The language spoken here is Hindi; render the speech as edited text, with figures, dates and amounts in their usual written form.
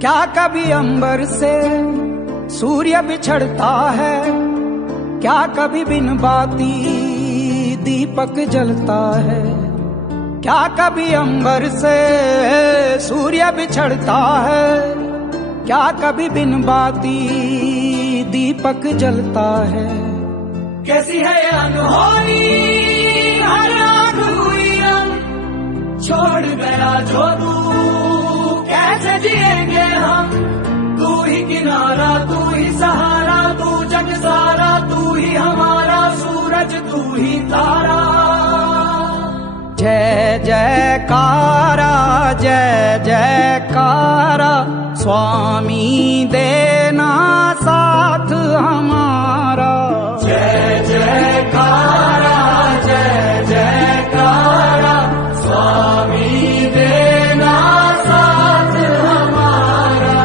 क्या कभी अंबर से सूर्य बिछड़ता है, क्या कभी बिन बाती दीपक जलता है। क्या कभी अंबर से सूर्य बिछड़ता है, क्या कभी बिन बाती दीपक जलता है। कैसी है ये अनहोनी हर रात हुई रंग, छोड़ गया जो तू कैसे जिएंगे हम। तू ही किनारा, तू ही सहारा, तू जग सारा, तू ही हमारा सूरज, तू ही तारा। जय जयकारा, जय जयकारा, स्वामी देना साथ हमारा। जय जयकारा, जय जयकारा, स्वामी देना साथ हमारा।